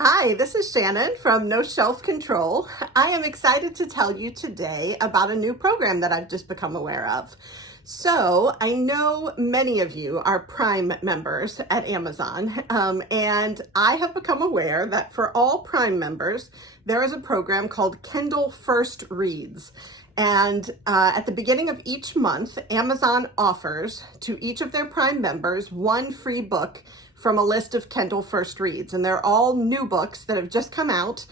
Hi, this is Shannon from No Shelf Control. I am excited to tell you today about a new program that I've just become aware of. So I know many of you are Prime members at Amazon, and I have become aware that for all Prime members, there is a program called Kindle First Reads. And at the beginning of each month, Amazon offers to each of their Prime members one free book from a list of Kindle First Reads. And they're all new books that have just come out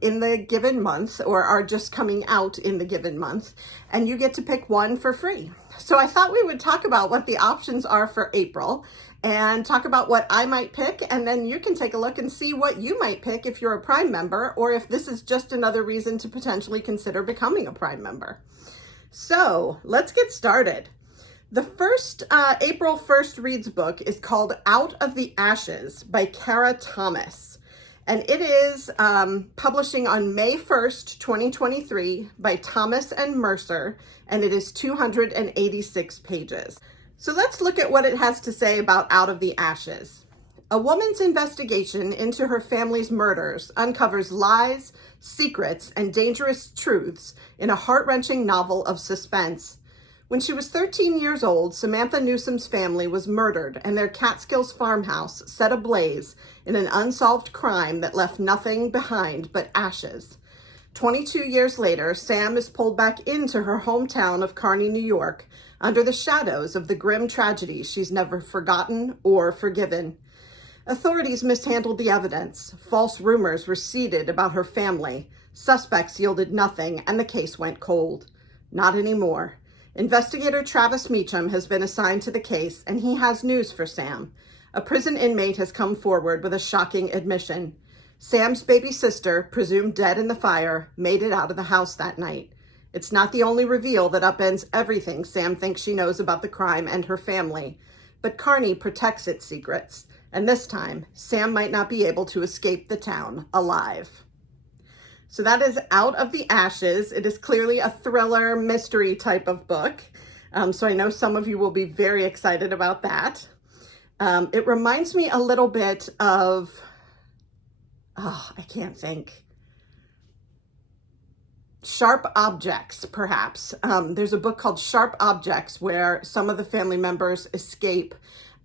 in the given month or are just coming out in the given month. And you get to pick one for free. So I thought we would talk about what the options are for April and talk about what I might pick, and then you can take a look and see what you might pick if you're a Prime member, or if this is just another reason to potentially consider becoming a Prime member. So let's get started. The first April First Reads book is called Out of the Ashes by Kara Thomas. And it is publishing on May 1st, 2023 by Thomas and Mercer, and it is 286 pages. So let's look at what it has to say about Out of the Ashes. A woman's investigation into her family's murders uncovers lies, secrets, and dangerous truths in a heart-wrenching novel of suspense. When she was 13 years old, Samantha Newsom's family was murdered and their Catskills farmhouse set ablaze in an unsolved crime that left nothing behind but ashes. 22 years later, Sam is pulled back into her hometown of Kearney, New York, under the shadows of the grim tragedy she's never forgotten or forgiven. Authorities mishandled the evidence. False rumors were seeded about her family. Suspects yielded nothing, and the case went cold. Not anymore. Investigator Travis Meacham has been assigned to the case, and he has news for Sam. A prison inmate has come forward with a shocking admission. Sam's baby sister, presumed dead in the fire, made it out of the house that night. It's not the only reveal that upends everything Sam thinks she knows about the crime and her family. But Kearney protects its secrets, and this time, Sam might not be able to escape the town alive. So that is Out of the Ashes. It is clearly a thriller, mystery type of book. So I know some of you will be very excited about that. It reminds me a little bit of, I can't think. Sharp Objects, perhaps. There's a book called Sharp Objects where some of the family members escape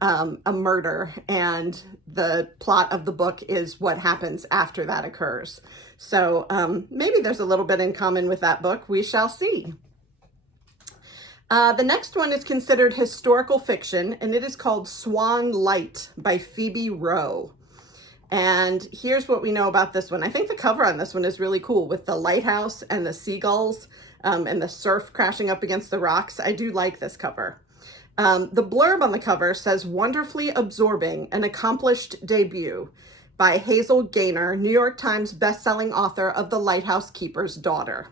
a murder, and the plot of the book is what happens after that occurs. So maybe there's a little bit in common with that book. We shall see. The next one is considered historical fiction, and it is called Swan Light by Phoebe Rowe. And here's what we know about this one. I think the cover on this one is really cool with the lighthouse and the seagulls and the surf crashing up against the rocks. I do like this cover. The blurb on the cover says, "Wonderfully absorbing, an accomplished debut by Hazel Gaynor, New York Times bestselling author of The Lighthouse Keeper's Daughter."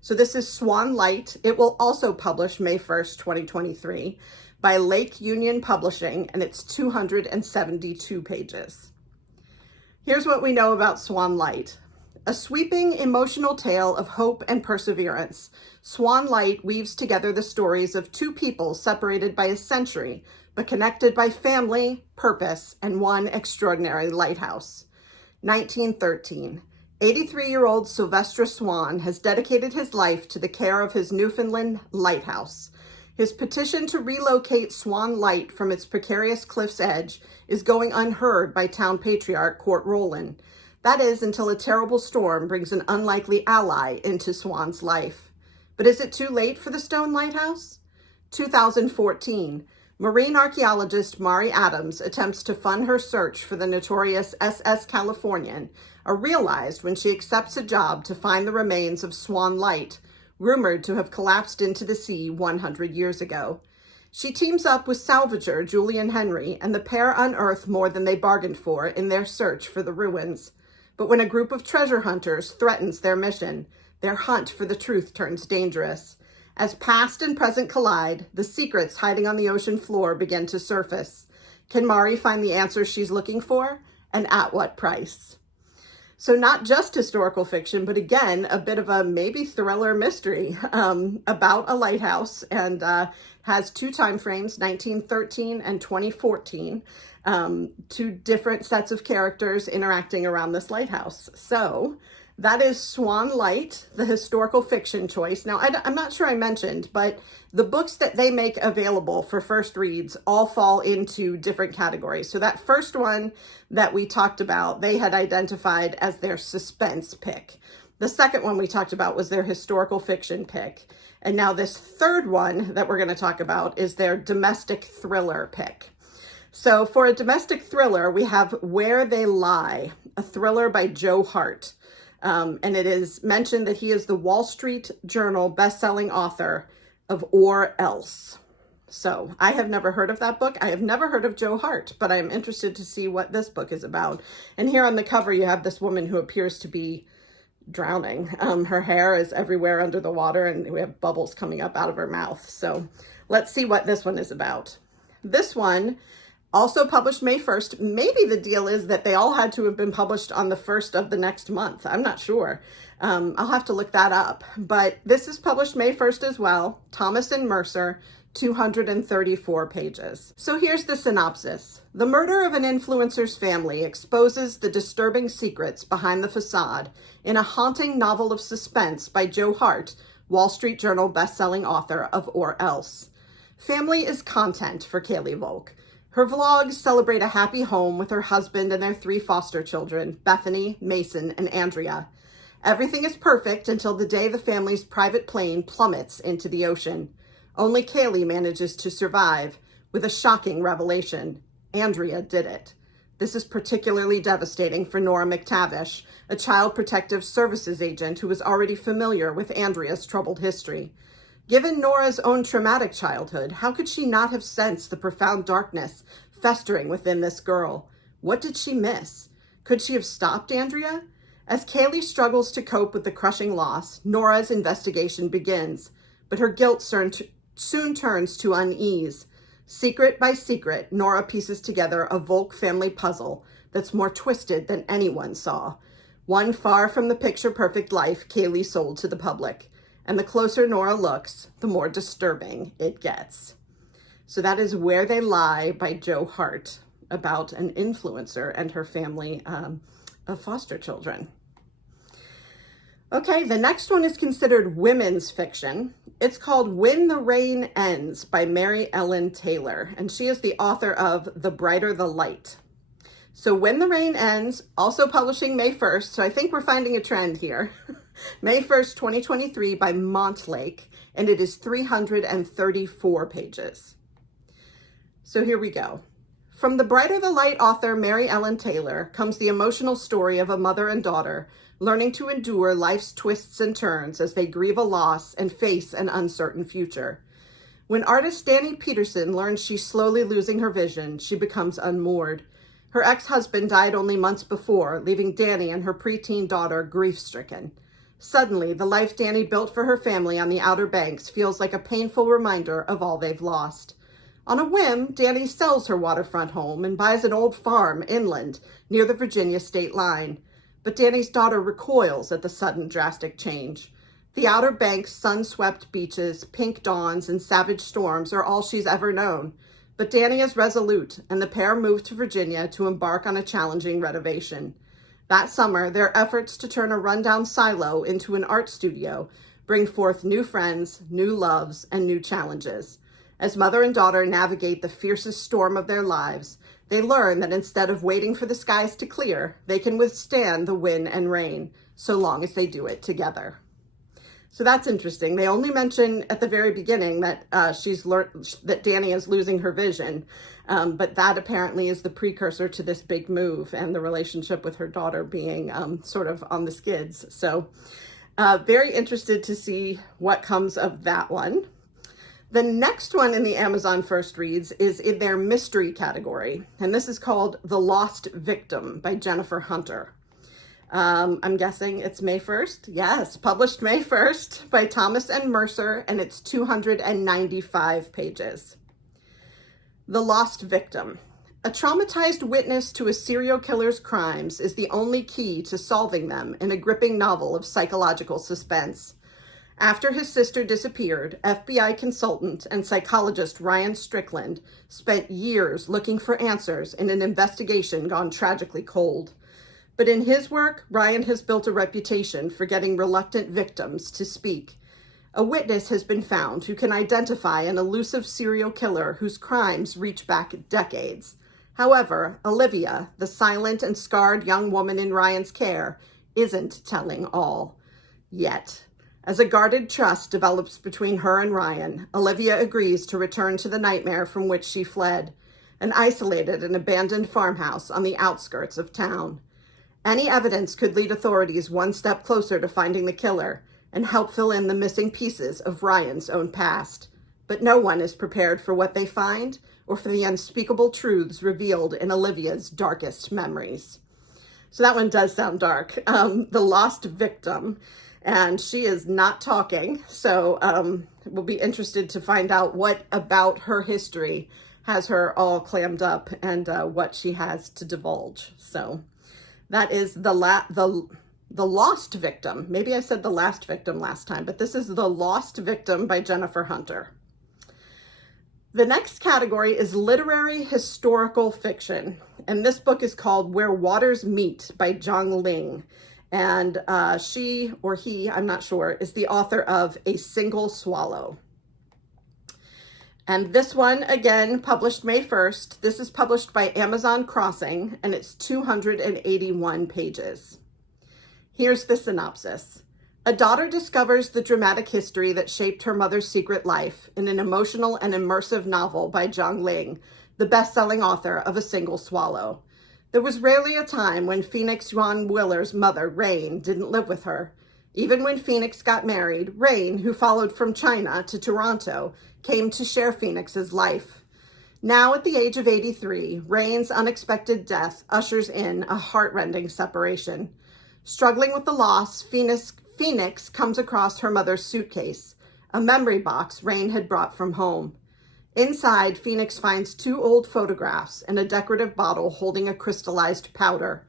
So this is Swan Light. It will also publish May 1st, 2023 by Lake Union Publishing, and it's 272 pages. Here's what we know about Swan Light. A sweeping, emotional tale of hope and perseverance, Swan Light weaves together the stories of two people separated by a century, but connected by family, purpose, and one extraordinary lighthouse. 1913. 83-year-old Sylvester Swan has dedicated his life to the care of his Newfoundland lighthouse. His petition to relocate Swan Light from its precarious cliff's edge is going unheard by town patriarch Court Rowland. That is, until a terrible storm brings an unlikely ally into Swan's life. But is it too late for the stone lighthouse? 2014. Marine archaeologist Mari Adams attempts to fund her search for the notorious SS Californian, are realized when she accepts a job to find the remains of Swan Light, rumored to have collapsed into the sea 100 years ago. She teams up with salvager Julian Henry, and the pair unearth more than they bargained for in their search for the ruins. But when a group of treasure hunters threatens their mission, their hunt for the truth turns dangerous. As past and present collide, the secrets hiding on the ocean floor begin to surface. Can Mari find the answers she's looking for, and at what price? So not just historical fiction, but again, a bit of a maybe thriller mystery about a lighthouse, and has two time frames, 1913 and 2014. two different sets of characters interacting around this lighthouse. So that is Swan Light, the historical fiction choice. Now, I'm not sure I mentioned, but the books that they make available for first reads all fall into different categories. So that first one that we talked about, they had identified as their suspense pick. The second one we talked about was their historical fiction pick. And now this third one that we're going to talk about is their domestic thriller pick. So for a domestic thriller, we have Where They Lie, a thriller by Joe Hart. And it is mentioned that he is the Wall Street Journal bestselling author of Or Else. So I have never heard of that book. I have never heard of Joe Hart, but I'm interested to see what this book is about. And here on the cover, you have this woman who appears to be drowning. Her hair is everywhere under the water, and we have bubbles coming up out of her mouth. So let's see what this one is about. This one, also published May 1st. Maybe the deal is that they all had to have been published on the 1st of the next month. I'm not sure. I'll have to look that up. But this is published May 1st as well. Thomas and Mercer, 234 pages. So here's the synopsis. The murder of an influencer's family exposes the disturbing secrets behind the facade in a haunting novel of suspense by Joe Hart, Wall Street Journal bestselling author of Or Else. Family is content for Kaylee Volk. Her vlogs celebrate a happy home with her husband and their 3 foster children, Bethany, Mason, and Andrea. Everything is perfect until the day the family's private plane plummets into the ocean. Only Kaylee manages to survive with a shocking revelation. Andrea did it. This is particularly devastating for Nora McTavish, a child protective services agent who was already familiar with Andrea's troubled history. Given Nora's own traumatic childhood, how could she not have sensed the profound darkness festering within this girl? What did she miss? Could she have stopped Andrea? As Kaylee struggles to cope with the crushing loss, Nora's investigation begins, but her guilt soon turns to unease. Secret by secret, Nora pieces together a Volk family puzzle that's more twisted than anyone saw. One far from the picture-perfect life Kaylee sold to the public. And the closer Nora looks, the more disturbing it gets. So that is Where They Lie by Joe Hart, about an influencer and her family of foster children. Okay, the next one is considered women's fiction. It's called When the Rain Ends by Mary Ellen Taylor, and she is the author of The Brighter the Light. So When the Rain Ends, also publishing May 1st, so I think we're finding a trend here. May 1st, 2023 by Montlake, and it is 334 pages. So here we go. From The Brighter the Light author Mary Ellen Taylor comes the emotional story of a mother and daughter learning to endure life's twists and turns as they grieve a loss and face an uncertain future. When artist Danny Peterson learns she's slowly losing her vision, she becomes unmoored. Her ex-husband died only months before, leaving Danny and her preteen daughter grief-stricken. Suddenly, the life Danny built for her family on the Outer Banks feels like a painful reminder of all they've lost. On a whim, Danny sells her waterfront home and buys an old farm inland near the Virginia state line. But Danny's daughter recoils at the sudden drastic change. The Outer Banks' sun-swept beaches, pink dawns, and savage storms are all she's ever known. But Danny is resolute, and the pair move to Virginia to embark on a challenging renovation. That summer, their efforts to turn a rundown silo into an art studio bring forth new friends, new loves, and new challenges. As mother and daughter navigate the fiercest storm of their lives, they learn that instead of waiting for the skies to clear, they can withstand the wind and rain, so long as they do it together. So that's interesting. They only mention at the very beginning that that Danny is losing her vision, but that apparently is the precursor to this big move and the relationship with her daughter being sort of on the skids. So very interested to see what comes of that one. The next one in the Amazon First Reads is in their mystery category, and this is called The Lost Victim by Jennifer Hunter. I'm guessing it's May 1st. Yes, published May 1st by Thomas and Mercer, and it's 295 pages. The Lost Victim. A traumatized witness to a serial killer's crimes is the only key to solving them in a gripping novel of psychological suspense. After his sister disappeared, FBI consultant and psychologist Ryan Strickland spent years looking for answers in an investigation gone tragically cold. But in his work, Ryan has built a reputation for getting reluctant victims to speak. A witness has been found who can identify an elusive serial killer whose crimes reach back decades. However, Olivia, the silent and scarred young woman in Ryan's care, isn't telling all. Yet. As a guarded trust develops between her and Ryan, Olivia agrees to return to the nightmare from which she fled, an isolated and abandoned farmhouse on the outskirts of town. Any evidence could lead authorities one step closer to finding the killer and help fill in the missing pieces of Ryan's own past. But no one is prepared for what they find or for the unspeakable truths revealed in Olivia's darkest memories. So that one does sound dark. The Lost Victim, and she is not talking. So we'll be interested to find out what about her history has her all clammed up and what she has to divulge. So that is the Lost Victim. Maybe I said The Last Victim last time, but this is The Lost Victim by Jennifer Hunter. The next category is literary historical fiction. And this book is called Where Waters Meet by Zhang Ling. And she or he, I'm not sure, is the author of A Single Swallow. And this one, again, published May 1st. This is published by Amazon Crossing, and it's 281 pages. Here's the synopsis. A daughter discovers the dramatic history that shaped her mother's secret life in an emotional and immersive novel by Zhang Ling, the best-selling author of A Single Swallow. There was rarely a time when Phoenix Ron Willer's mother, Rain, didn't live with her. Even when Phoenix got married, Rain, who followed from China to Toronto, came to share Phoenix's life. Now, at the age of 83, Rain's unexpected death ushers in a heart-rending separation. Struggling with the loss, Phoenix comes across her mother's suitcase, a memory box Rain had brought from home. Inside, Phoenix finds 2 old photographs and a decorative bottle holding a crystallized powder.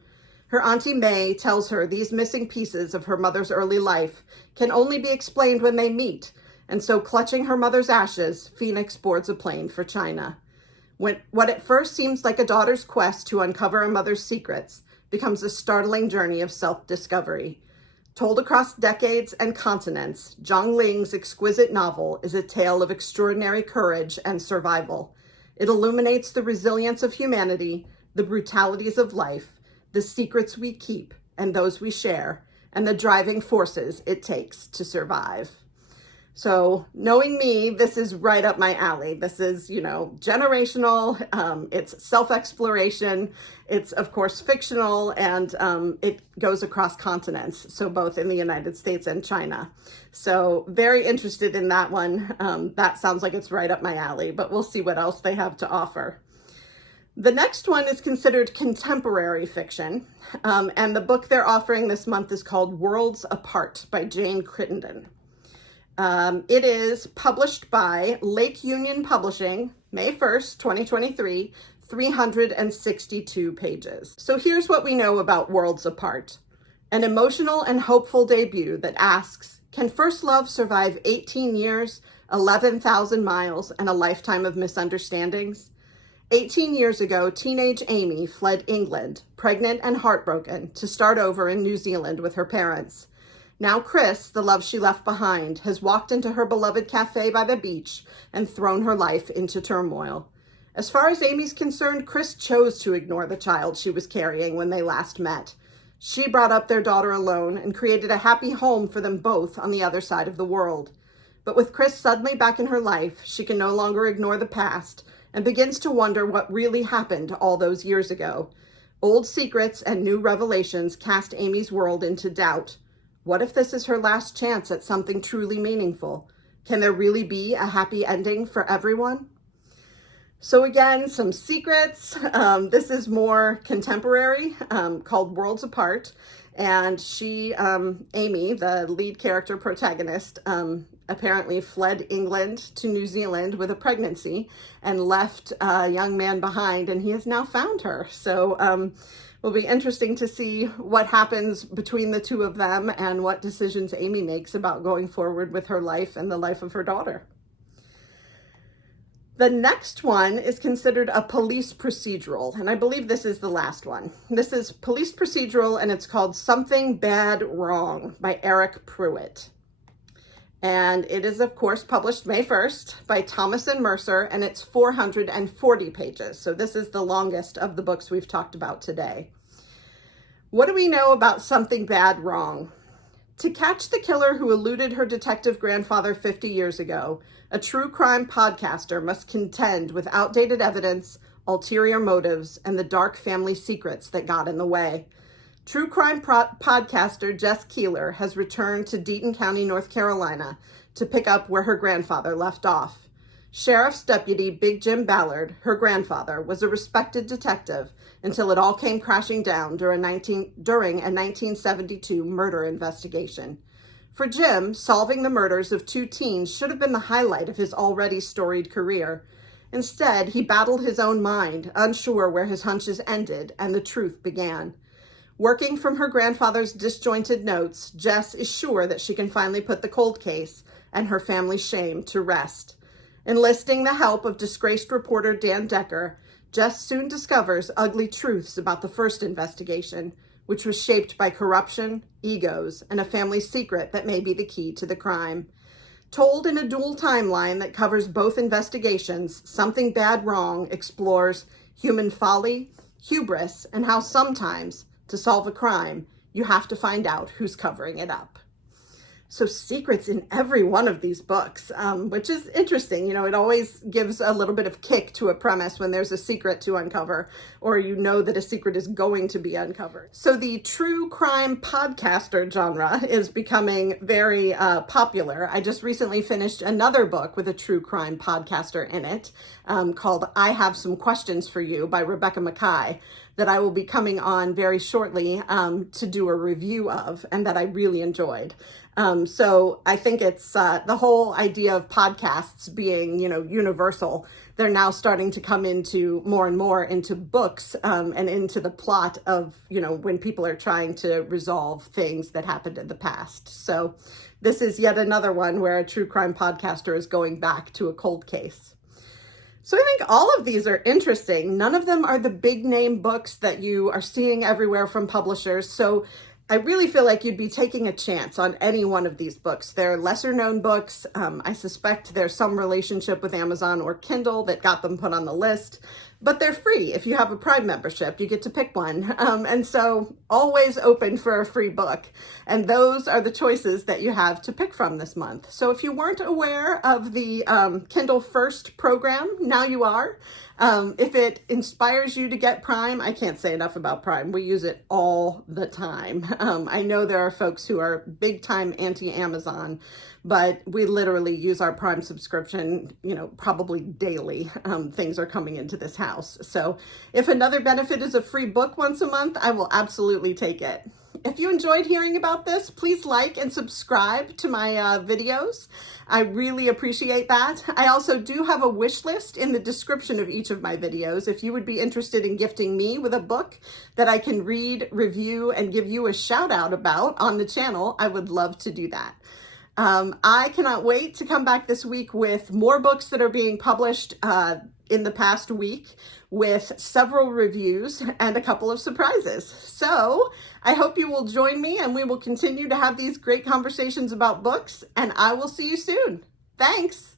Her Auntie May tells her these missing pieces of her mother's early life can only be explained when they meet, and so clutching her mother's ashes, Phoenix boards a plane for China. What at first seems like a daughter's quest to uncover a mother's secrets becomes a startling journey of self-discovery. Told across decades and continents, Zhang Ling's exquisite novel is a tale of extraordinary courage and survival. It illuminates the resilience of humanity, the brutalities of life, the secrets we keep and those we share, and the driving forces it takes to survive. So knowing me, this is right up my alley. This is, generational. It's self-exploration. It's, of course, fictional, and it goes across continents, so both in the United States and China. So very interested in that one. That sounds like it's right up my alley, but we'll see what else they have to offer. The next one is considered contemporary fiction, and the book they're offering this month is called Worlds Apart by Jane Crittenden. It is published by Lake Union Publishing, May 1st, 2023, 362 pages. So here's what we know about Worlds Apart. An emotional and hopeful debut that asks, can first love survive 18 years, 11,000 miles, and a lifetime of misunderstandings? 18 years ago, teenage Amy fled England, pregnant and heartbroken, to start over in New Zealand with her parents. Now Chris, the love she left behind, has walked into her beloved cafe by the beach and thrown her life into turmoil. As far as Amy's concerned, Chris chose to ignore the child she was carrying when they last met. She brought up their daughter alone and created a happy home for them both on the other side of the world. But with Chris suddenly back in her life, she can no longer ignore the past and begins to wonder what really happened all those years ago. Old secrets and new revelations cast Amy's world into doubt. What if this is her last chance at something truly meaningful? Can there really be a happy ending for everyone? So again, some secrets. This is more contemporary, called Worlds Apart. And she, Amy, the lead character protagonist, apparently fled England to New Zealand with a pregnancy and left a young man behind, and he has now found her. So will be interesting to see what happens between the two of them and what decisions Amy makes about going forward with her life and the life of her daughter. The next one is considered a police procedural, and I believe this is the last one. This is police procedural, and it's called Something Bad Wrong by Eric Pruitt. And it is, of course, published May 1st by Thomas and Mercer, and it's 440 pages. So this is the longest of the books we've talked about today. What do we know about Something Bad Wrong? To catch the killer who eluded her detective grandfather 50 years ago, a true crime podcaster must contend with outdated evidence, ulterior motives, and the dark family secrets that got in the way. True crime podcaster Jess Keeler has returned to Deaton County, North Carolina, to pick up where her grandfather left off. Sheriff's Deputy Big Jim Ballard, her grandfather, was a respected detective until it all came crashing down during a 1972 murder investigation. For Jim, solving the murders of two teens should have been the highlight of his already storied career. Instead, he battled his own mind, unsure where his hunches ended and the truth began. Working from her grandfather's disjointed notes, Jess is sure that she can finally put the cold case and her family's shame to rest. Enlisting the help of disgraced reporter Dan Decker, Jess soon discovers ugly truths about the first investigation, which was shaped by corruption, egos, and a family secret that may be the key to the crime. Told in a dual timeline that covers both investigations, Something Bad Wrong explores human folly, hubris, and how sometimes, to solve a crime, you have to find out who's covering it up. So secrets in every one of these books, which is interesting. You know, it always gives a little bit of kick to a premise when there's a secret to uncover, or you know that a secret is going to be uncovered. So the true crime podcaster genre is becoming very popular. I just recently finished another book with a true crime podcaster in it called I Have Some Questions for You by Rebecca Mackay, that I will be coming on very shortly to do a review of, and that I really enjoyed. So I think it's the whole idea of podcasts being, you know, universal. They're now starting to come into more and more into books and into the plot of, you know, when people are trying to resolve things that happened in the past. So this is yet another one where a true crime podcaster is going back to a cold case. So I think all of these are interesting. None of them are the big name books that you are seeing everywhere from publishers. So I really feel like you'd be taking a chance on any one of these books. They're lesser known books. I suspect there's some relationship with Amazon or Kindle that got them put on the list, but they're free. If you have a Prime membership, you get to pick one. And so always open for a free book. And those are the choices that you have to pick from this month. So if you weren't aware of the Kindle First program, now you are. If it inspires you to get Prime, I can't say enough about Prime. We use it all the time. I know there are folks who are big time anti-Amazon, but we literally use our Prime subscription, you know, probably daily. Things are coming into this house. So if another benefit is a free book once a month, I will absolutely take it. If you enjoyed hearing about this, please like and subscribe to my videos. I really appreciate that. I also do have a wish list in the description of each of my videos. If you would be interested in gifting me with a book that I can read, review, and give you a shout out about on the channel, I would love to do that. I cannot wait to come back this week with more books that are being published in the past week, with several reviews and a couple of surprises. So I hope you will join me and we will continue to have these great conversations about books, and I will see you soon. Thanks.